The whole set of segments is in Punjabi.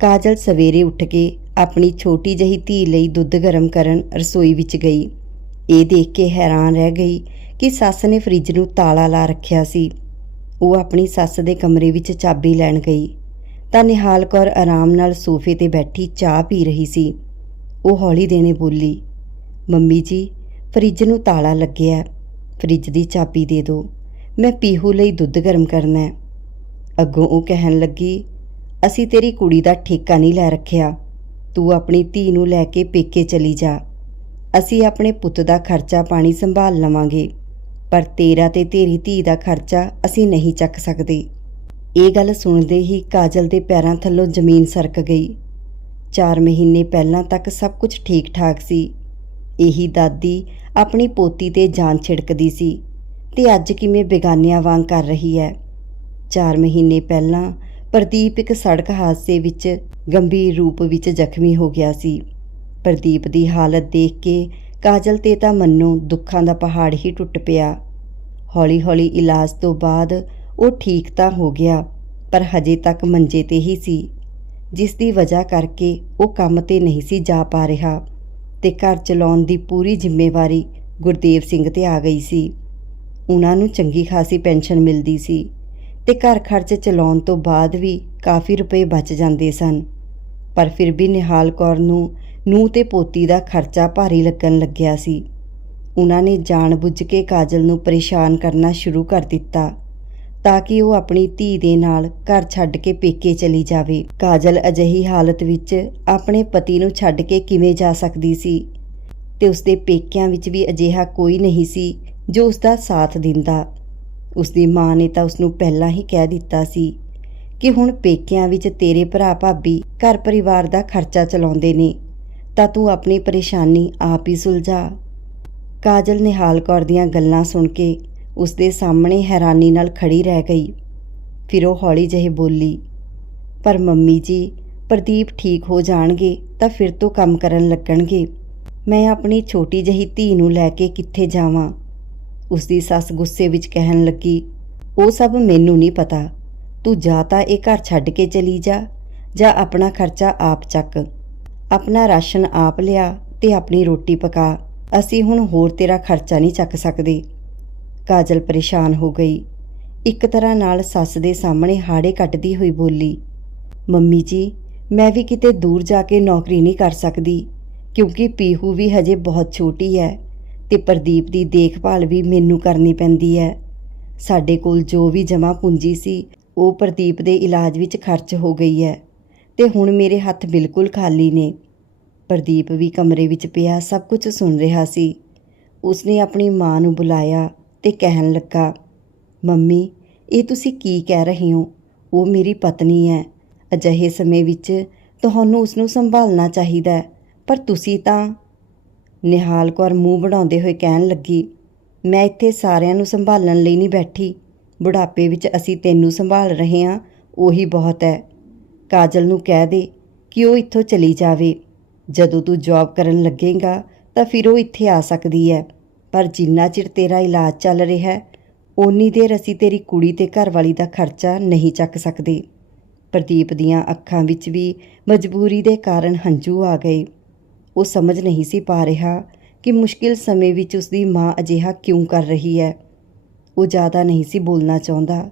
ਕਾਜਲ ਸਵੇਰੇ ਉੱਠ ਕੇ ਆਪਣੀ ਛੋਟੀ ਜਹੀ ਧੀ ਲਈ ਦੁੱਧ ਗਰਮ ਕਰਨ ਰਸੋਈ ਵਿੱਚ ਗਈ। ਇਹ ਦੇਖ ਕੇ ਹੈਰਾਨ ਰਹਿ ਗਈ ਕਿ ਸੱਸ ਨੇ ਫਰਿੱਜ ਨੂੰ ਤਾਲਾ ਲਾ ਰੱਖਿਆ ਸੀ। ਉਹ ਆਪਣੀ ਸੱਸ ਦੇ ਕਮਰੇ ਵਿੱਚ ਚਾਬੀ ਲੈਣ ਗਈ। ਤਾਂ ਨਿਹਾਲ ਕੌਰ ਆਰਾਮ ਨਾਲ ਸੋਫੇ ਤੇ ਬੈਠੀ ਚਾਹ ਪੀ ਰਹੀ ਸੀ। ਉਹ ਹੌਲੀ ਦੇਣੇ ਬੋਲੀ, ਮੰਮੀ ਜੀ, ਫਰਿੱਜ ਨੂੰ ਤਾਲਾ ਲੱਗਿਆ ਹੈ। ਫਰਿੱਜ ਦੀ ਚਾਬੀ ਦੇ ਦਿਓ। ਮੈਂ ਪੀਹੂ ਲਈ ਦੁੱਧ ਗਰਮ ਕਰਨਾ ਹੈ। ਅੱਗੋਂ ਉਹ ਕਹਿਣ ਲੱਗੀ ਅਸੀਂ ਤੇਰੀ ਕੁੜੀ ਦਾ ਠੇਕਾ ਨਹੀਂ ਲੈ ਰੱਖਿਆ। ਤੂੰ ਆਪਣੀ ਧੀ ਨੂੰ ਲੈ ਕੇ ਪੇਕੇ ਚਲੀ ਜਾ। ਅਸੀਂ ਆਪਣੇ ਪੁੱਤ ਦਾ ਖਰਚਾ ਪਾਣੀ ਸੰਭਾਲ ਲਵਾਂਗੇ, ਪਰ ਤੇਰਾ ਤੇ ਤੇਰੀ ਧੀ ਦਾ ਖਰਚਾ ਅਸੀਂ ਨਹੀਂ ਚੱਕ ਸਕਦੇ। ਇਹ ਗੱਲ ਸੁਣਦੇ ਹੀ ਕਾਜਲ ਦੇ ਪੈਰਾਂ ਥੱਲੋਂ ਜ਼ਮੀਨ ਸਰਕ ਗਈ। 4 ਮਹੀਨੇ ਪਹਿਲਾਂ ਤੱਕ ਸਭ ਕੁਝ ਠੀਕ ਠਾਕ ਸੀ। ਇਹੀ ਦਾਦੀ ਆਪਣੀ ਪੋਤੀ ਤੇ ਜਾਨ ਛਿੜਕਦੀ ਸੀ, ਤੇ ਅੱਜ ਕਿਵੇਂ ਬੇਗਾਨਿਆਂ ਵਾਂਗ ਕਰ ਰਹੀ ਹੈ? 4 ਮਹੀਨੇ ਪਹਿਲਾਂ ਪ੍ਰਦੀਪ ਇੱਕ ਸੜਕ ਹਾਦਸੇ ਵਿੱਚ ਗੰਭੀਰ ਰੂਪ ਵਿੱਚ ਜ਼ਖਮੀ ਹੋ ਗਿਆ ਸੀ। ਪ੍ਰਦੀਪ ਦੀ ਹਾਲਤ ਦੇਖ ਕੇ ਕਾਜਲ ਤੇ ਤਾਂ ਮੰਨੋ ਦੁੱਖਾਂ ਦਾ ਪਹਾੜ ਹੀ ਟੁੱਟ ਪਿਆ। ਹੌਲੀ-ਹੌਲੀ ਇਲਾਜ ਤੋਂ ਬਾਅਦ ਉਹ ਠੀਕ ਤਾਂ ਹੋ ਗਿਆ, ਪਰ ਹਜੇ ਤੱਕ ਮੰਜੇ ਤੇ ਹੀ ਸੀ, ਜਿਸ ਦੀ ਵਜ੍ਹਾ ਕਰਕੇ ਉਹ ਕੰਮ ਤੇ ਨਹੀਂ ਸੀ ਜਾ ਪਾ ਰਿਹਾ ਤੇ ਘਰ ਚਲਾਉਣ ਦੀ ਪੂਰੀ ਜ਼ਿੰਮੇਵਾਰੀ ਗੁਰਦੇਵ ਸਿੰਘ ਤੇ ਆ ਗਈ ਸੀ। ਉਹਨਾਂ ਨੂੰ ਚੰਗੀ ਖਾਸੀ ਪੈਨਸ਼ਨ ਮਿਲਦੀ ਸੀ। ਤੇ ਘਰ ਖਰਚ ਚਲਾਉਣ ਤੋਂ ਬਾਅਦ ਵੀ ਕਾਫੀ ਰੁਪਏ ਬਚ ਜਾਂਦੇ ਸਨ। ਪਰ ਫਿਰ ਵੀ ਨਿਹਾਲ ਕੌਰ ਨੂੰ ਨੂੰ ਤੇ ਪੋਤੀ ਦਾ ਖਰਚਾ ਭਾਰੀ ਲੱਗਣ ਲੱਗਿਆ ਸੀ। ਉਹਨਾਂ ਨੇ ਜਾਣਬੁੱਝ ਕੇ ਕਾਜਲ ਨੂੰ ਪਰੇਸ਼ਾਨ ਕਰਨਾ ਸ਼ੁਰੂ ਕਰ ਦਿੱਤਾ ਤਾਂ ਕਿ ਉਹ ਆਪਣੀ ਧੀ ਦੇ ਨਾਲ ਘਰ ਛੱਡ ਕੇ ਪੇਕੇ ਚਲੀ ਜਾਵੇ। ਕਾਜਲ ਅਜਿਹੀ ਹਾਲਤ ਵਿੱਚ ਆਪਣੇ ਪਤੀ ਨੂੰ ਛੱਡ ਕੇ ਕਿਵੇਂ ਜਾ ਸਕਦੀ ਸੀ ਤੇ ਉਸਦੇ ਪੇਕਿਆਂ ਵਿੱਚ ਵੀ ਅਜਿਹਾ ਕੋਈ ਨਹੀਂ ਸੀ ਜੋ ਉਸਦਾ ਸਾਥ ਦਿੰਦਾ। ਉਸ ਦੀ ਮਾਂ ਨੇ ਤਾਂ ਉਸਨੂੰ ਪਹਿਲਾਂ ਹੀ ਕਹਿ ਦਿੱਤਾ ਸੀ ਕਿ ਹੁਣ ਪੇਕਿਆਂ ਵਿੱਚ ਤੇਰੇ ਭਰਾ ਭਾਬੀ ਘਰ ਪਰਿਵਾਰ ਦਾ ਖਰਚਾ ਚਲਾਉਂਦੇ ਨੇ, ਤਾਂ ਤੂੰ ਆਪਣੀ ਪਰੇਸ਼ਾਨੀ ਆਪ ਹੀ ਸੁਲਝਾ। ਕਾਜਲ ਨਿਹਾਲ ਕੌਰ ਦੀਆਂ ਗੱਲਾਂ ਸੁਣ ਕੇ ਉਸਦੇ ਸਾਹਮਣੇ ਹੈਰਾਨੀ ਨਾਲ ਖੜੀ ਰਹਿ ਗਈ। ਫਿਰ ਉਹ ਹੌਲੀ ਜਿਹੀ ਬੋਲੀ, ਪਰ ਮੰਮੀ ਜੀ, ਪ੍ਰਦੀਪ ਠੀਕ ਹੋ ਜਾਣਗੇ ਤਾਂ ਫਿਰ ਤੋਂ ਕੰਮ ਕਰਨ ਲੱਗਣਗੇ। ਮੈਂ ਆਪਣੀ ਛੋਟੀ ਜਿਹੀ ਧੀ ਨੂੰ ਲੈ ਕੇ ਕਿੱਥੇ ਜਾਵਾਂ? ਉਸਦੀ ਸੱਸ ਗੁੱਸੇ ਵਿੱਚ ਕਹਿਣ ਲੱਗੀ, ਉਹ ਸਭ ਮੈਨੂੰ ਨਹੀਂ ਪਤਾ। ਤੂੰ ਜਾਂ ਤਾਂ ਇਹ ਘਰ ਛੱਡ ਕੇ ਚਲੀ ਜਾ, ਜਾਂ ਆਪਣਾ ਖਰਚਾ ਆਪ ਚੱਕ। ਆਪਣਾ ਰਾਸ਼ਨ ਆਪ ਲਿਆ ਤੇ ਆਪਣੀ ਰੋਟੀ ਪਕਾ। ਅਸੀਂ ਹੁਣ ਹੋਰ ਤੇਰਾ ਖਰਚਾ ਨਹੀਂ ਚੱਕ ਸਕਦੇ। ਕਾਜਲ ਪਰੇਸ਼ਾਨ ਹੋ ਗਈ। ਇੱਕ ਤਰ੍ਹਾਂ ਨਾਲ ਸੱਸ ਦੇ ਸਾਹਮਣੇ ਹਾੜੇ ਕੱਟਦੀ ਹੋਈ ਬੋਲੀ, ਮੰਮੀ ਜੀ, ਮੈਂ ਵੀ ਕਿਤੇ ਦੂਰ ਜਾ ਕੇ ਨੌਕਰੀ ਨਹੀਂ ਕਰ ਸਕਦੀ, ਕਿਉਂਕਿ ਪੀਹੂ ਵੀ ਹਜੇ ਬਹੁਤ ਛੋਟੀ ਹੈ। ਤੇ ਪ੍ਰਦੀਪ ਦੀ ਦੇਖਭਾਲ ਵੀ ਮੈਨੂੰ ਕਰਨੀ ਪੈਂਦੀ ਹੈ। ਸਾਡੇ ਕੋਲ ਜੋ ਵੀ ਜਮ੍ਹਾਂ ਪੂੰਜੀ ਸੀ, ਉਹ ਪ੍ਰਦੀਪ ਦੇ ਇਲਾਜ ਵਿੱਚ ਖਰਚ ਹੋ ਗਈ ਹੈ ਤੇ ਹੁਣ ਮੇਰੇ ਹੱਥ ਬਿਲਕੁਲ ਖਾਲੀ ਨੇ। ਪ੍ਰਦੀਪ ਵੀ ਕਮਰੇ ਵਿੱਚ ਪਿਆ, ਸਭ ਕੁਝ ਸੁਣ ਰਿਹਾ ਸੀ। ਉਸਨੇ ਆਪਣੀ ਮਾਂ ਨੂੰ ਬੁਲਾਇਆ ਤੇ ਕਹਿਣ ਲੱਗਾ, ਮੰਮੀ, ਇਹ ਤੁਸੀਂ ਕੀ ਕਹਿ ਰਹੇ ਹੋ? ਉਹ ਮੇਰੀ ਪਤਨੀ ਹੈ। ਅਜਿਹੇ ਸਮੇਂ ਵਿੱਚ ਤੁਹਾਨੂੰ ਉਸ ਨੂੰ ਸੰਭਾਲਣਾ ਚਾਹੀਦਾ ਪਰ ਤੁਸੀਂ ਤਾਂ ਨਿਹਾਲ ਕੌਰ ਮੂੰਹ ਬਣਾਉਂਦੇ ਹੋਏ ਕਹਿਣ ਲੱਗੀ, ਮੈਂ ਇੱਥੇ ਸਾਰਿਆਂ ਨੂੰ ਸੰਭਾਲਣ ਲਈ ਨਹੀਂ ਬੈਠੀ। ਬੁਢਾਪੇ ਵਿੱਚ ਅਸੀਂ ਤੈਨੂੰ ਸੰਭਾਲ ਰਹੇ ਹਾਂ, ਉਹੀ ਬਹੁਤ ਹੈ। ਕਾਜਲ ਨੂੰ ਕਹਿ ਦੇ ਕਿ ਉਹ ਇੱਥੋਂ ਚਲੀ ਜਾਵੇ। ਜਦੋਂ ਤੂੰ ਜੌਬ ਕਰਨ ਲੱਗੇਗਾ, ਤਾਂ ਫਿਰ ਉਹ ਇੱਥੇ ਆ ਸਕਦੀ ਹੈ। ਪਰ ਜਿੰਨਾ ਚਿਰ ਤੇਰਾ ਇਲਾਜ ਚੱਲ ਰਿਹਾ ਹੈ, ਓਨੀ ਦੇਰ ਅਸੀਂ ਤੇਰੀ ਕੁੜੀ ਤੇ ਘਰਵਾਲੀ ਦਾ ਖਰਚਾ ਨਹੀਂ ਚੱਕ ਸਕਦੇ। ਪ੍ਰਦੀਪ ਦੀਆਂ ਅੱਖਾਂ ਵਿੱਚ ਵੀ ਮਜਬੂਰੀ ਦੇ ਕਾਰਨ ਹੰਝੂ ਆ ਗਏ। ਉਹ ਸਮਝ ਨਹੀਂ ਸੀ ਪਾ ਰਿਹਾ ਕਿ ਮੁਸ਼ਕਿਲ ਸਮੇਂ ਵਿੱਚ ਉਸਦੀ ਮਾਂ ਅਜਿਹਾ ਕਿਉਂ ਕਰ ਰਹੀ ਹੈ। ਉਹ ਜ਼ਿਆਦਾ ਨਹੀਂ ਸੀ ਬੋਲਣਾ ਚਾਹੁੰਦਾ,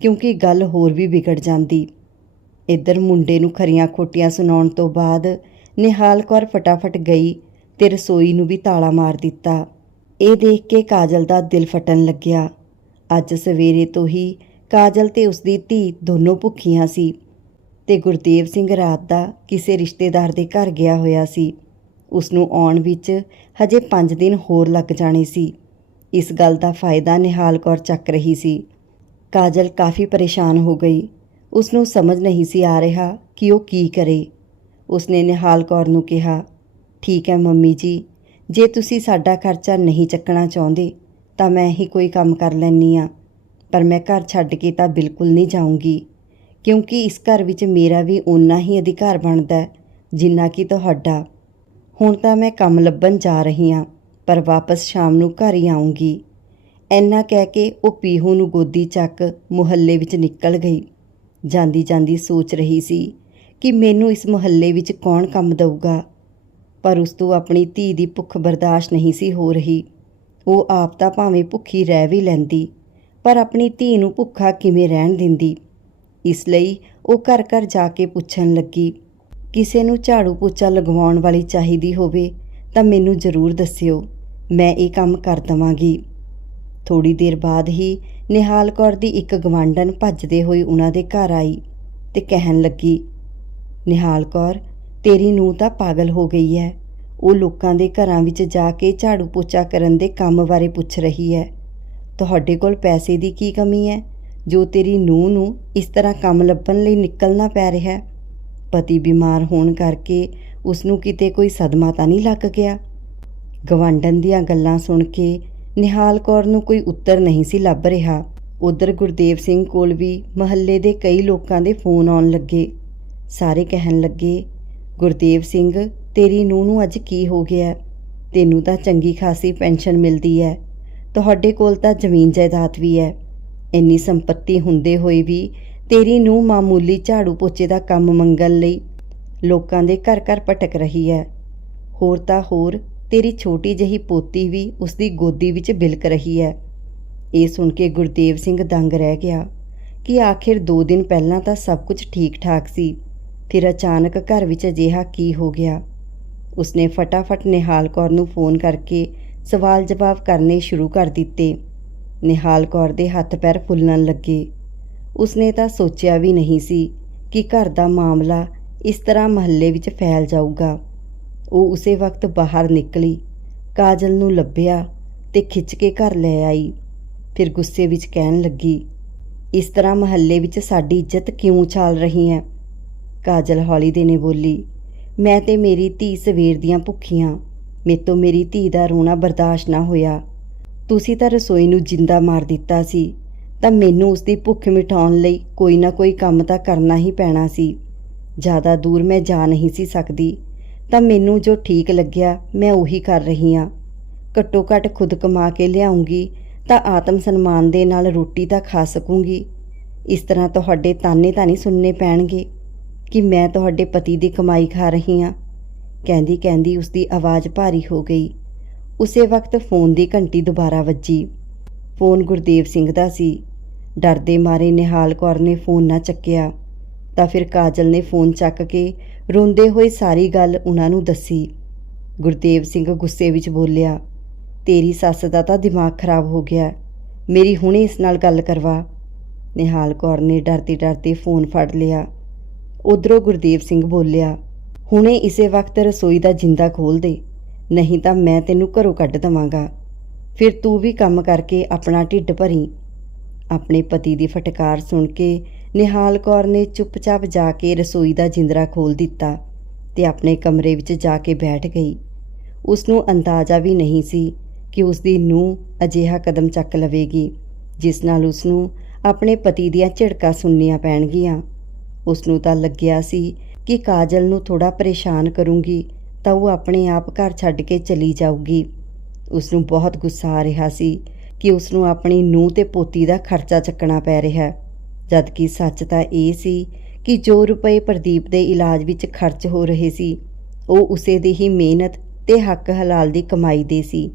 ਕਿਉਂਕਿ ਗੱਲ ਹੋਰ ਵੀ ਵਿਗੜ ਜਾਂਦੀ। ਇੱਧਰ ਮੁੰਡੇ ਨੂੰ ਖਰੀਆਂ ਖੋਟੀਆਂ ਸੁਣਾਉਣ ਤੋਂ ਬਾਅਦ ਨਿਹਾਲ ਕੌਰ ਫਟਾਫਟ ਗਈ ਤੇ ਰਸੋਈ ਨੂੰ ਵੀ ਤਾਲਾ ਮਾਰ ਦਿੱਤਾ। ਇਹ ਦੇਖ ਕੇ ਕਾਜਲ ਦਾ ਦਿਲ ਫਟਣ ਲੱਗਿਆ। ਅੱਜ ਸਵੇਰੇ ਤੋਂ ਹੀ ਕਾਜਲ ਤੇ ਉਸਦੀ ਧੀ ਦੋਨੋਂ ਭੁੱਖੀਆਂ ਸੀ ਤੇ ਗੁਰਦੇਵ ਸਿੰਘ ਰਾਤ ਦਾ ਕਿਸੇ ਰਿਸ਼ਤੇਦਾਰ ਦੇ ਘਰ ਗਿਆ ਹੋਇਆ ਸੀ। ਉਸ ਨੂੰ ਆਉਣ ਵਿੱਚ ਹਜੇ 5 ਦਿਨ ਹੋਰ ਲੱਗ ਜਾਣੇ ਸੀ। ਇਸ ਗੱਲ ਦਾ ਫਾਇਦਾ ਨਿਹਾਲ ਕੌਰ ਚੱਕ ਰਹੀ ਸੀ। ਕਾਜਲ ਕਾਫੀ ਪਰੇਸ਼ਾਨ ਹੋ ਗਈ। ਉਸ ਨੂੰ ਸਮਝ ਨਹੀਂ ਸੀ ਆ ਰਿਹਾ ਕਿ ਉਹ ਕੀ ਕਰੇ। ਉਸਨੇ ਨਿਹਾਲ ਕੌਰ ਨੂੰ ਕਿਹਾ, ਠੀਕ ਹੈ ਮੰਮੀ ਜੀ, ਜੇ ਤੁਸੀਂ ਸਾਡਾ ਖਰਚਾ ਨਹੀਂ ਚੱਕਣਾ ਚਾਹੁੰਦੇ, ਤਾਂ ਮੈਂ ਹੀ ਕੋਈ ਕੰਮ ਕਰ ਲੈਣੀ ਆ ਪਰ ਮੈਂ ਘਰ ਛੱਡ ਕੇ ਤਾਂ ਬਿਲਕੁਲ ਨਹੀਂ ਜਾਊਂਗੀ, ਕਿਉਂਕਿ ਇਸ ਘਰ ਵਿੱਚ ਮੇਰਾ ਵੀ ਓਨਾ ਹੀ ਅਧਿਕਾਰ ਬਣਦਾ ਜਿੰਨਾ ਕਿ ਤੁਹਾਡਾ। ਹੁਣ ਤਾਂ ਮੈਂ ਕੰਮ ਲੱਭਣ ਜਾ ਰਹੀ ਹਾਂ ਪਰ ਵਾਪਸ ਸ਼ਾਮ ਨੂੰ ਘਰ ਹੀ ਆਉਂਗੀ ਐਨਾ ਕਹਿ ਕੇ ਉਹ ਪੀਹੂ ਨੂੰ ਗੋਦੀ ਚੱਕ ਮੁਹੱਲੇ ਵਿੱਚ ਨਿਕਲ ਗਈ। ਜਾਂਦੀ ਜਾਂਦੀ ਸੋਚ ਰਹੀ ਸੀ ਕਿ ਮੈਨੂੰ ਇਸ ਮੁਹੱਲੇ ਵਿੱਚ ਕੌਣ ਕੰਮ ਦਊਗਾ, ਪਰ ਉਸ ਤੋਂ ਆਪਣੀ ਧੀ ਦੀ ਭੁੱਖ ਬਰਦਾਸ਼ਤ ਨਹੀਂ ਸੀ ਹੋ ਰਹੀ। ਉਹ ਆਪ ਤਾਂ ਭਾਵੇਂ ਭੁੱਖੀ ਰਹਿ ਵੀ ਲੈਂਦੀ, ਪਰ ਆਪਣੀ ਧੀ ਨੂੰ ਭੁੱਖਾ ਕਿਵੇਂ ਰਹਿਣ ਦਿੰਦੀ? ਇਸ ਲਈ ਉਹ ਘਰ ਘਰ ਜਾ ਕੇ ਪੁੱਛਣ ਲੱਗੀ। ਕਿਸੇ ਨੂੰ ਝਾੜੂ ਪੋਚਾ ਲਗਵਾਉਣ ਵਾਲੀ ਚਾਹੀਦੀ ਹੋਵੇ ਤਾਂ ਮੈਨੂੰ ਜ਼ਰੂਰ ਦੱਸਿਓ। ਮੈਂ ਇਹ ਕੰਮ ਕਰ ਦਵਾਂਗੀ। ਥੋੜੀ ਦੇਰ ਬਾਅਦ ਹੀ ਨਿਹਾਲ ਕੌਰ ਦੀ ਇੱਕ ਗਵਾਂਢਣ ਭੱਜਦੇ ਹੋਏ ਉਹਨਾਂ ਦੇ ਘਰ ਆਈ ਤੇ ਕਹਿਣ ਲੱਗੀ, ਨਿਹਾਲ ਕੌਰ, ਤੇਰੀ ਨੂੰਹ ਤਾਂ ਪਾਗਲ ਹੋ ਗਈ ਹੈ। ਉਹ ਲੋਕਾਂ ਦੇ ਘਰਾਂ ਵਿੱਚ ਜਾ ਕੇ ਝਾੜੂ ਪੋਚਾ ਕਰਨ ਦੇ ਕੰਮ ਬਾਰੇ ਪੁੱਛ ਰਹੀ ਹੈ। ਤੁਹਾਡੇ ਕੋਲ ਪੈਸੇ ਦੀ ਕੀ ਕਮੀ ਹੈ? ਜੋ ਤੇਰੀ ਨੂੰਹ ਨੂੰ ਇਸ ਤਰ੍ਹਾਂ ਕੰਮ ਲੱਭਣ ਲਈ ਨਿਕਲਣਾ ਪੈ ਰਿਹਾ ਹੈ ਪਤੀ ਬਿਮਾਰ ਹੋਣ ਕਰਕੇ ਉਸ ਨੂੰ ਕਿਤੇ ਕੋਈ ਸਦਮਾ ਤਾਂ ਨਹੀਂ ਲੱਗ ਗਿਆ। ਗਵਾਂਡਨ ਦੀਆਂ ਗੱਲਾਂ ਸੁਣ ਕੇ ਨਿਹਾਲ ਕੌਰ ਨੂੰ ਕੋਈ ਉੱਤਰ ਨਹੀਂ ਸੀ ਲੱਭ ਰਿਹਾ। ਉਧਰ ਗੁਰਦੇਵ ਸਿੰਘ ਕੋਲ ਵੀ ਮਹੱਲੇ ਦੇ ਕਈ ਲੋਕਾਂ ਦੇ ਫੋਨ ਆਉਣ ਲੱਗੇ। ਸਾਰੇ ਕਹਿਣ ਲੱਗੇ, ਗੁਰਦੇਵ ਸਿੰਘ, ਤੇਰੀ ਨੂੰਹ ਨੂੰ ਅੱਜ ਕੀ ਹੋ ਗਿਆ? ਤੈਨੂੰ ਤਾਂ ਚੰਗੀ ਖਾਸੀ ਪੈਨਸ਼ਨ ਮਿਲਦੀ ਹੈ ਤੁਹਾਡੇ ਕੋਲ ਤਾਂ ਜ਼ਮੀਨ ਜਾਇਦਾਦ ਵੀ ਹੈ ਇੰਨੀ ਸੰਪਤੀ ਹੁੰਦੇ ਹੋਏ ਵੀ ਤੇਰੀ ਨੂੰ ਮਾਮੂਲੀ ਝਾੜੂ ਪੋਚੇ ਦਾ ਕੰਮ ਮੰਗਣ ਲਈ ਲੋਕਾਂ ਦੇ ਘਰ ਘਰ ਭਟਕ ਰਹੀ ਹੈ। ਹੋਰ ਤਾਂ ਹੋਰ, ਤੇਰੀ ਛੋਟੀ ਜਹੀ ਪੋਤੀ ਵੀ ਉਸ ਦੀ ਗੋਦੀ ਵਿੱਚ ਬਿਲਕ ਰਹੀ ਹੈ। ਇਹ ਸੁਣ ਕੇ ਗੁਰਦੇਵ ਸਿੰਘ ਦੰਗ ਰਹਿ ਗਿਆ ਕਿ ਆਖਿਰ 2 ਦਿਨ ਪਹਿਲਾਂ ਤਾਂ ਸਭ ਕੁਝ ਠੀਕ ਠਾਕ ਸੀ, ਫਿਰ ਅਚਾਨਕ ਘਰ ਵਿੱਚ ਅਜਿਹਾ ਕੀ ਹੋ ਗਿਆ? ਉਸਨੇ ਫਟਾਫਟ ਨਿਹਾਲ ਕੌਰ ਨੂੰ ਫੋਨ ਕਰਕੇ ਸਵਾਲ ਜਵਾਬ ਕਰਨੇ ਸ਼ੁਰੂ ਕਰ ਦਿੱਤੇ। ਨਿਹਾਲ ਕੌਰ ਦੇ ਹੱਥ ਪੈਰ ਫੁੱਲਣ ਲੱਗੇ। ਉਸਨੇ ਤਾਂ ਸੋਚਿਆ ਵੀ ਨਹੀਂ ਸੀ ਕਿ ਘਰ ਦਾ ਮਾਮਲਾ ਇਸ ਤਰ੍ਹਾਂ ਮਹੱਲੇ ਵਿੱਚ ਫੈਲ ਜਾਊਗਾ। ਉਹ ਉਸੇ ਵਕਤ ਬਾਹਰ ਨਿਕਲੀ, ਕਾਜਲ ਨੂੰ ਲੱਭਿਆ ਤੇ ਖਿੱਚ ਕੇ ਘਰ ਲੈ ਆਈ। ਫਿਰ ਗੁੱਸੇ ਵਿੱਚ ਕਹਿਣ ਲੱਗੀ, ਇਸ ਤਰ੍ਹਾਂ ਮਹੱਲੇ ਵਿੱਚ ਸਾਡੀ ਇੱਜ਼ਤ ਕਿਉਂ ਛਾਲ ਰਹੀ ਹੈ? ਕਾਜਲ ਹੌਲੀ ਦੇ ਨੇ ਬੋਲੀ, ਮੈਂ ਤੇ ਮੇਰੀ ਧੀ ਸਵੇਰ ਦੀਆਂ ਭੁੱਖੀਆਂ। ਮੇਤੋਂ ਮੇਰੀ ਧੀ ਦਾ ਰੋਣਾ ਬਰਦਾਸ਼ਤ ਨਾ ਹੋਇਆ। ਤੁਸੀਂ ਤਾਂ ਰਸੋਈ ਨੂੰ ਜਿੰਦਾ ਮਾਰ ਦਿੱਤਾ ਸੀ। ਤਾਂ ਮੈਨੂੰ ਉਸ ਦੀ ਭੁੱਖ ਮਿਟਾਉਣ ਲਈ ਕੋਈ ਨਾ ਕੋਈ ਕੰਮ ਤਾਂ ਕਰਨਾ ਹੀ ਪੈਣਾ ਸੀ। ਜ਼ਿਆਦਾ ਦੂਰ ਮੈਂ ਜਾ ਨਹੀਂ ਸੀ ਸਕਦੀ, ਤਾਂ ਮੈਨੂੰ ਜੋ ਠੀਕ ਲੱਗਿਆ ਮੈਂ ਉਹੀ ਕਰ ਰਹੀ ਹਾਂ। ਘੱਟੋ ਘੱਟ ਖੁਦ ਕਮਾ ਕੇ ਲਿਆਉਂਗੀ ਤਾਂ ਆਤਮ ਸਨਮਾਨ ਦੇ ਨਾਲ ਰੋਟੀ ਤਾਂ ਖਾ ਸਕੂੰਗੀ। ਇਸ ਤਰ੍ਹਾਂ ਤੁਹਾਡੇ ਤਾਨੇ ਤਾਂ ਨਹੀਂ ਸੁਣਨੇ ਪੈਣਗੇ ਕਿ ਮੈਂ ਤੁਹਾਡੇ ਪਤੀ ਦੀ ਕਮਾਈ ਖਾ ਰਹੀ ਹਾਂ। ਕਹਿੰਦੀ ਕਹਿੰਦੀ ਉਸ ਦੀ ਆਵਾਜ਼ ਭਾਰੀ ਹੋ ਗਈ। ਉਸੇ ਵਕਤ ਫੋਨ ਦੀ ਘੰਟੀ ਦੁਬਾਰਾ ਵੱਜੀ। ਫੋਨ ਗੁਰਦੇਵ ਸਿੰਘ ਦਾ ਸੀ। ਡਰਦੇ ਮਾਰੇ ਨਿਹਾਲ ਕੌਰ ਨੇ ਫੋਨ ਨਾ ਚੱਕਿਆ। ਤਾਂ ਫਿਰ ਕਾਜਲ ਨੇ ਫੋਨ ਚੱਕ ਕੇ ਰੋਂਦੇ ਹੋਏ ਸਾਰੀ ਗੱਲ ਉਹਨਾਂ ਨੂੰ ਦੱਸੀ। ਗੁਰਦੇਵ ਸਿੰਘ ਗੁੱਸੇ ਵਿੱਚ ਬੋਲਿਆ, ਤੇਰੀ ਸੱਸ ਦਾ ਤਾਂ ਦਿਮਾਗ ਖਰਾਬ ਹੋ ਗਿਆ। ਮੇਰੀ ਹੁਣੇ ਇਸ ਨਾਲ ਗੱਲ ਕਰਵਾ। ਨਿਹਾਲ ਕੌਰ ਨੇ ਡਰਦੀ ਡਰਦੀ ਫੋਨ ਫੜ ਲਿਆ। ਉਧਰੋਂ ਗੁਰਦੇਵ ਸਿੰਘ ਬੋਲਿਆ, ਹੁਣੇ ਇਸੇ ਵਕਤ ਰਸੋਈ ਦਾ ਜਿੰਦਾ ਖੋਲ ਦੇ। ਨਹੀਂ ਤਾਂ ਮੈਂ ਤੈਨੂੰ ਘਰੋਂ ਕੱਢ ਦਵਾਂਗਾ। ਫਿਰ ਤੂੰ ਵੀ ਕੰਮ ਕਰਕੇ ਆਪਣਾ ਢਿੱਡ ਭਰੀ। ਆਪਣੇ ਪਤੀ ਦੀ ਫਟਕਾਰ ਸੁਣ ਕੇ ਨਿਹਾਲ ਕੌਰ ਨੇ ਚੁੱਪਚਾਪ ਜਾ ਕੇ ਰਸੋਈ ਦਾ ਜਿੰਦਰਾ ਖੋਲ ਦਿੱਤਾ ਤੇ ਆਪਣੇ ਕਮਰੇ ਵਿੱਚ ਜਾ ਕੇ ਬੈਠ ਗਈ। ਉਸ ਨੂੰ ਅੰਦਾਜ਼ਾ ਵੀ ਨਹੀਂ ਸੀ ਕਿ ਉਸ ਦੀ ਨੂੰਹ ਅਜਿਹਾ ਕਦਮ ਚੱਕ ਲਵੇਗੀ, ਜਿਸ ਨਾਲ ਉਸ ਨੂੰ ਆਪਣੇ ਪਤੀ ਦੀਆਂ ਝਿੜਕਾਂ ਸੁਣਨੀਆਂ ਪੈਣਗੀਆਂ। ਉਸ ਨੂੰ ਤਾਂ ਲੱਗਿਆ ਸੀ ਕਿ ਕਾਜਲ ਨੂੰ ਥੋੜਾ ਪਰੇਸ਼ਾਨ ਕਰੂੰਗੀ, ਤਾਂ ਉਹ ਆਪਣੇ ਆਪ ਘਰ ਛੱਡ ਕੇ ਚਲੀ ਜਾਊਗੀ। ਉਸ ਨੂੰ ਬਹੁਤ ਗੁੱਸਾ ਆ ਰਿਹਾ ਸੀ ਕਿ ਉਸ ਨੂੰ ਆਪਣੀ ਨੂੰਹ ਤੇ ਪੋਤੀ ਦਾ ਖਰਚਾ ਚੱਕਣਾ ਪੈ ਰਿਹਾ। ਹੈ ਜਦਕਿ ਸੱਚ ਤਾਂ ਇਹ ਸੀ ਕਿ ਜੋ ਰੁਪਏ ਪ੍ਰਦੀਪ ਦੇ ਇਲਾਜ ਵਿੱਚ ਖਰਚ ਹੋ ਰਹੇ ਸੀ, ਉਹ ਉਸੇ ਦੀ ਹੀ ਮਿਹਨਤ ਤੇ ਹੱਕ ਹਲਾਲ ਦੀ ਕਮਾਈ ਦੇ ਸੀ,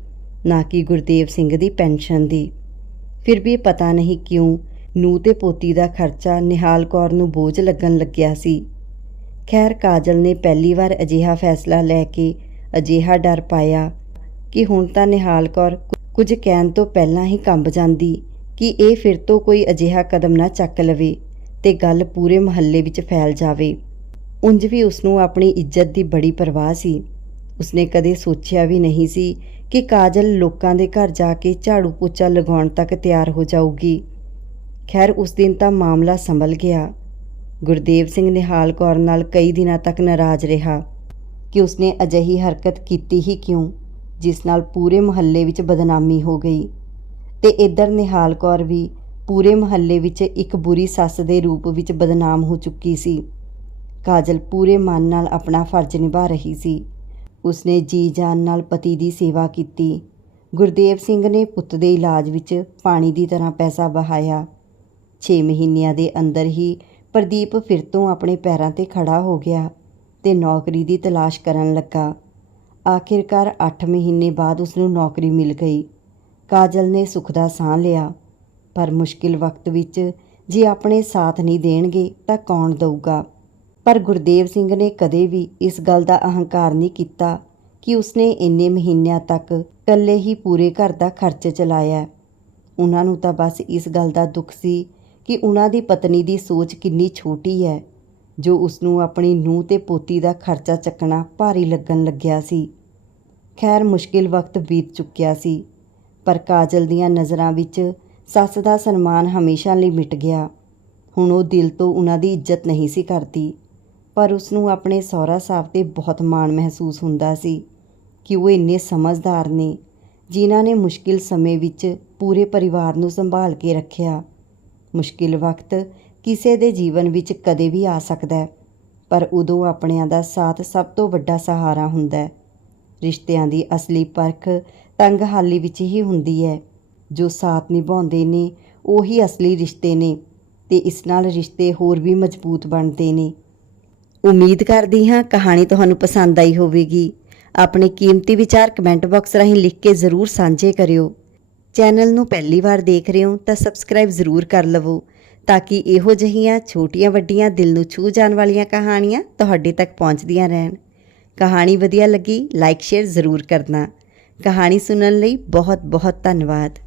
ਨਾ ਕਿ ਗੁਰਦੇਵ ਸਿੰਘ ਦੀ ਪੈਨਸ਼ਨ ਦੀ। ਫਿਰ ਵੀ ਪਤਾ ਨਹੀਂ ਕਿਉਂ ਨੂੰਹ ਤੇ ਪੋਤੀ ਦਾ ਖਰਚਾ ਨਿਹਾਲ ਕੌਰ ਨੂੰ ਬੋਝ ਲੱਗਣ ਲੱਗਿਆ ਸੀ। ਖੈਰ, ਕਾਜਲ ਨੇ ਪਹਿਲੀ ਵਾਰ ਅਜਿਹਾ ਫੈਸਲਾ ਲੈ ਕੇ ਅਜਿਹਾ ਡਰ ਪਾਇਆ ਕਿ ਹੁਣ ਤਾਂ ਨਿਹਾਲ ਕੌਰ ਕੁਝ ਕਹਿਣ ਤੋਂ ਪਹਿਲਾਂ ਹੀ ਕੰਬ ਜਾਂਦੀ ਕਿ ਇਹ ਫਿਰ ਤੋਂ ਕੋਈ ਅਜਿਹਾ ਕਦਮ ਨਾ ਚੱਕ ਲਵੇ ਤੇ ਗੱਲ ਪੂਰੇ ਮਹੱਲੇ ਵਿੱਚ ਫੈਲ ਜਾਵੇ। ਉਂਝ ਵੀ ਉਸ ਨੂੰ ਆਪਣੀ ਇੱਜ਼ਤ ਦੀ ਬੜੀ ਪਰਵਾਹ ਸੀ। ਉਸਨੇ ਕਦੇ ਸੋਚਿਆ ਵੀ ਨਹੀਂ ਸੀ ਕਿ ਕਾਜਲ ਲੋਕਾਂ ਦੇ ਘਰ ਜਾ ਕੇ ਝਾੜੂ ਪੋਚਾ ਲਗਾਉਣ ਤੱਕ ਤਿਆਰ ਹੋ ਜਾਊਗੀ। ਖੈਰ, ਉਸ ਦਿਨ ਤਾਂ ਮਾਮਲਾ ਸੰਭਲ ਗਿਆ। ਗੁਰਦੇਵ ਸਿੰਘ ਨਿਹਾਲ ਕੌਰ ਨਾਲ ਕਈ ਦਿਨਾਂ ਤੱਕ ਨਾਰਾਜ਼ ਰਿਹਾ ਕਿ ਉਸਨੇ ਅਜਿਹੀ ਹਰਕਤ ਕੀਤੀ ਹੀ ਕਿਉਂ? ਜਿਸ ਨਾਲ ਪੂਰੇ ਮੁਹੱਲੇ ਵਿੱਚ ਬਦਨਾਮੀ ਹੋ ਗਈ ਤੇ ਇੱਧਰ ਨਿਹਾਲ ਕੌਰ ਵੀ ਪੂਰੇ ਮੁਹੱਲੇ ਵਿੱਚ ਇੱਕ ਬੁਰੀ ਸੱਸ ਦੇ ਰੂਪ ਵਿੱਚ ਬਦਨਾਮ ਹੋ ਚੁੱਕੀ ਸੀ। ਕਾਜਲ ਪੂਰੇ ਮਨ ਨਾਲ ਆਪਣਾ ਫਰਜ਼ ਨਿਭਾ ਰਹੀ ਸੀ। ਉਸਨੇ ਜੀ ਜਾਨ ਨਾਲ ਪਤੀ ਦੀ ਸੇਵਾ ਕੀਤੀ। ਗੁਰਦੇਵ ਸਿੰਘ ਨੇ ਪੁੱਤ ਦੇ ਇਲਾਜ ਵਿੱਚ ਪਾਣੀ ਦੀ ਤਰ੍ਹਾਂ ਪੈਸਾ ਬਹਾਇਆ 6 ਮਹੀਨਿਆਂ ਦੇ ਅੰਦਰ ਹੀ ਪ੍ਰਦੀਪ ਫਿਰ ਤੋਂ ਆਪਣੇ ਪੈਰਾਂ ਤੇ ਖੜਾ ਹੋ ਗਿਆ ਤੇ ਨੌਕਰੀ ਦੀ ਤਲਾਸ਼ ਕਰਨ ਲੱਗਾ। ਆਖਿਰਕਾਰ 8 ਮਹੀਨੇ ਬਾਅਦ ਉਸ ਨੂੰ ਨੌਕਰੀ ਮਿਲ ਗਈ। ਕਾਜਲ ਨੇ ਸੁੱਖ ਦਾ ਸਾਹ ਲਿਆ। ਪਰ ਮੁਸ਼ਕਿਲ ਵਕਤ ਵਿੱਚ ਜੇ ਆਪਣੇ ਸਾਥ ਨਹੀਂ ਦੇਣਗੇ ਤਾਂ ਕੌਣ ਦਊਗਾ? ਪਰ ਗੁਰਦੇਵ ਸਿੰਘ ਨੇ ਕਦੇ ਵੀ ਇਸ ਗੱਲ ਦਾ ਅਹੰਕਾਰ ਨਹੀਂ ਕੀਤਾ ਕਿ ਉਸਨੇ ਇੰਨੇ ਮਹੀਨਿਆਂ ਤੱਕ ਇਕੱਲੇ ਹੀ ਪੂਰੇ ਘਰ ਦਾ ਖਰਚ ਚਲਾਇਆ। ਉਹਨਾਂ ਨੂੰ ਤਾਂ ਬਸ ਇਸ ਗੱਲ ਦਾ ਦੁੱਖ ਸੀ ਕਿ ਉਹਨਾਂ ਦੀ ਪਤਨੀ ਦੀ ਸੋਚ ਕਿੰਨੀ ਛੋਟੀ ਹੈ। ਜੋ ਉਸ ਨੂੰ ਆਪਣੀ ਨੂੰਹ ਤੇ ਪੋਤੀ ਦਾ ਖਰਚਾ ਚੱਕਣਾ ਭਾਰੀ ਲੱਗਣ ਲੱਗਿਆ ਸੀ। ਖੈਰ, ਮੁਸ਼ਕਿਲ ਵਕਤ ਬੀਤ ਚੁੱਕਿਆ ਸੀ, ਪਰ ਕਾਜਲ ਦੀਆਂ ਨਜ਼ਰਾਂ ਵਿੱਚ ਸੱਸ ਦਾ ਸਨਮਾਨ ਹਮੇਸ਼ਾ ਲਈ ਮਿਟ ਗਿਆ। ਹੁਣ ਉਹ ਦਿਲ ਤੋਂ ਉਹਨਾਂ ਦੀ ਇੱਜ਼ਤ ਨਹੀਂ ਸੀ ਕਰਦੀ, ਪਰ ਉਸ ਨੂੰ ਆਪਣੇ ਸਹੁਰਾ ਸਾਹਿਬ ਤੇ ਬਹੁਤ ਮਾਣ ਮਹਿਸੂਸ ਹੁੰਦਾ ਸੀ ਕਿ ਉਹ ਇੰਨੇ ਸਮਝਦਾਰ ਨੇ, ਜਿਨ੍ਹਾਂ ਨੇ ਮੁਸ਼ਕਿਲ ਸਮੇਂ ਵਿੱਚ ਪੂਰੇ ਪਰਿਵਾਰ ਨੂੰ ਸੰਭਾਲ ਕੇ ਰੱਖਿਆ। ਮੁਸ਼ਕਿਲ ਵਕਤ ਕਿਸੇ ਦੇ ਜੀਵਨ ਵਿੱਚ ਕਦੇ ਵੀ ਆ ਸਕਦਾ ਹੈ, ਪਰ ਉਦੋਂ ਆਪਣਿਆਂ ਦਾ ਸਾਥ ਸਭ ਤੋਂ ਵੱਡਾ ਸਹਾਰਾ ਹੁੰਦਾ ਹੈ। ਰਿਸ਼ਤਿਆਂ ਦੀ ਅਸਲੀ ਪਰਖ ਤੰਗਹਾਲੀ ਵਿੱਚ ਹੀ ਹੁੰਦੀ ਹੈ। ਜੋ ਸਾਥ ਨਿਭਾਉਂਦੇ ਨੇ, ਉਹੀ ਅਸਲੀ ਰਿਸ਼ਤੇ ਨੇ ਤੇ ਇਸ ਨਾਲ ਰਿਸ਼ਤੇ ਹੋਰ ਵੀ ਮਜ਼ਬੂਤ ਬਣਦੇ ਨੇ। ਉਮੀਦ ਕਰਦੀ ਹਾਂ ਕਹਾਣੀ ਤੁਹਾਨੂੰ ਪਸੰਦ ਆਈ ਹੋਵੇਗੀ। ਆਪਣੇ ਕੀਮਤੀ ਵਿਚਾਰ ਕਮੈਂਟ ਬਾਕਸ ਰਾਹੀਂ ਲਿਖ ਕੇ ਜ਼ਰੂਰ ਸਾਂਝੇ ਕਰਿਓ। ਚੈਨਲ ਨੂੰ ਪਹਿਲੀ ਵਾਰ ਦੇਖ ਰਹੇ ਹੋ ਤਾਂ ਸਬਸਕ੍ਰਾਈਬ ਜ਼ਰੂਰ ਕਰ ਲਵੋ। ਤਾਂ ਕਿ ਇਹੋ ਜਿਹੀਆਂ ਛੋਟੀਆਂ ਵੱਡੀਆਂ ਦਿਲ ਨੂੰ ਛੂ ਜਾਣ ਵਾਲੀਆਂ ਕਹਾਣੀਆਂ ਤੁਹਾਡੇ ਤੱਕ ਪਹੁੰਚਦੀਆਂ ਰਹਿਣ। ਕਹਾਣੀ ਵਧੀਆ ਲੱਗੀ ਲਾਈਕ ਸ਼ੇਅਰ ਜ਼ਰੂਰ ਕਰਨਾ। ਕਹਾਣੀ ਸੁਣਨ ਲਈ ਬਹੁਤ ਬਹੁਤ ਧੰਨਵਾਦ।